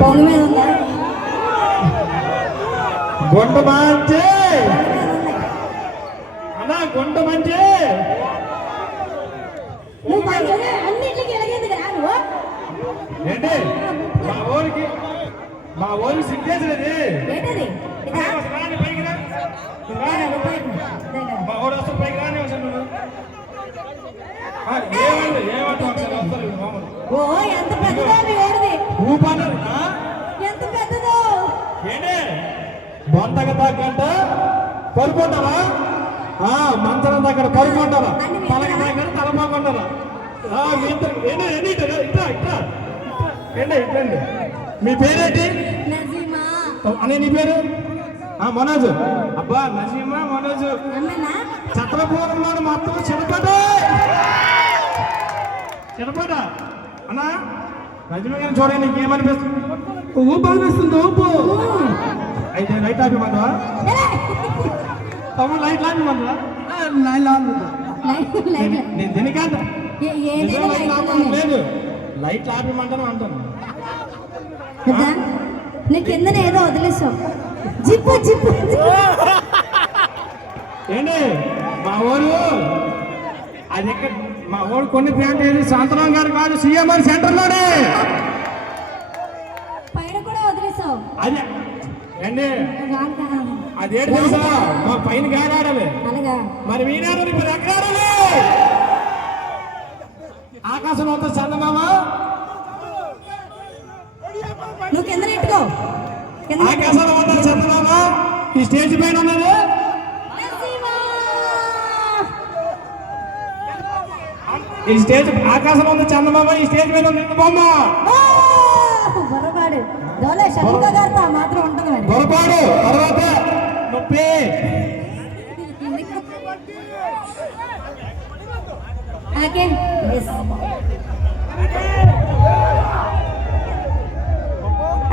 పొంగు మీద ఉందా? గుంట మంచి అన్నా, గుంట మంచి నువ్వు అన్నింటికి ఎలాగేది కదా నువ్వు ఏంటి? మా ఊరికి సిగ్గేసేది ఏంటది? పైకి రా. మా ఊరు వస్తే పైకి రాని వస్తాను నువ్వు. ఓ ఎంత పెద్దదో మీ ఓడిది. ఎంత పెద్దదో ఏంటి? బొంతక తగ్గంట పరుకుంటారా? మంచం దగ్గర పరుకుంటారా? తలక దగ్గర తలపోకుంటారా? ఏంటి? మీ పేరేంటి నజీమా అనే? నీ పేరు? మనోజ్. అబ్బా, నజీమా మనోజ్. చత్రపూరంలో మొత్తం చిరపట అన్నా. నజీమా గారిని చూడండి, నీకేమనిపిస్తుంది? ఊపు అనిపిస్తుంది. ఊపు అయితే లైట్ ఆపిమంటవా? తమ్ముడు లైట్ ఆపిమంటవా? నేను దీనికంట లేదు, లైట్ ఆపిమంటాను అంటాను. నీ కింద ఏదో వదిలేసావు. జిప్పు జిప్పు ఏంటి? మా ఊరు అది ఎక్కడ? మా ఊరు కొన్ని ప్యాంట్ ఏది శాంతరాం గారు కాదు, సిఎంఆర్ సెంటర్ లోనే పైన కూడా వదిలేసావు. అదే ఏంటి? అదేంటి తెలుసా? మా పైన గాడాడాలి. మరి మీనాడు ఇప్పుడు ఎక్కడ ఆడాలి? ఆకాశం అవుతా చందమామ. నువ్వు కింద నెట్టుకో. ఆకాశంలో అవుతా చందమామ. ఈ స్టేజ్ పైన ఉన్నది ఈ స్టేజ్. ఆకాశంలో ఉంది చందమామ, ఈ స్టేజ్ మీద ఉంది బొమ్మ. పొరపాడు మాత్రం ఉంటుంది మరి. పొరపాడు తర్వాత నొప్పి.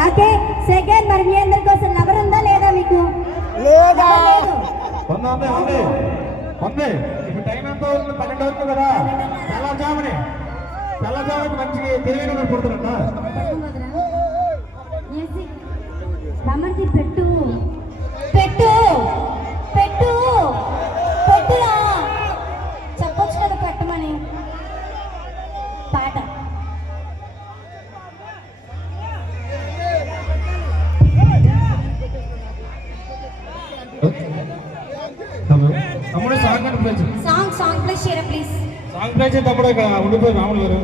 Okay second. మరి మీ అందరి కోసం లవర్ ఉందా లేదా? మీకు లేదా? ఉంది. ఇప్పుడు టైం ఎంత అవుతుంది? 12 అవుతుంది కదా. తెల్లజాముకి మంచిగా తెలివైన పుడుతున్నట్ట. రమణి పెట్టు పెట్టు పెట్టు పెట్టురా. చెప్పొచ్చు కదా పెట్టమని. పాట తమ్ముడు సాంగ్ అంటే ప్లేస్ సాంగ్ ప్లేస్ చేయరా ప్లీజ్. సాంగ్ ప్లేస్ తమ్ముడు ఉండిపోయి రాములు గారు.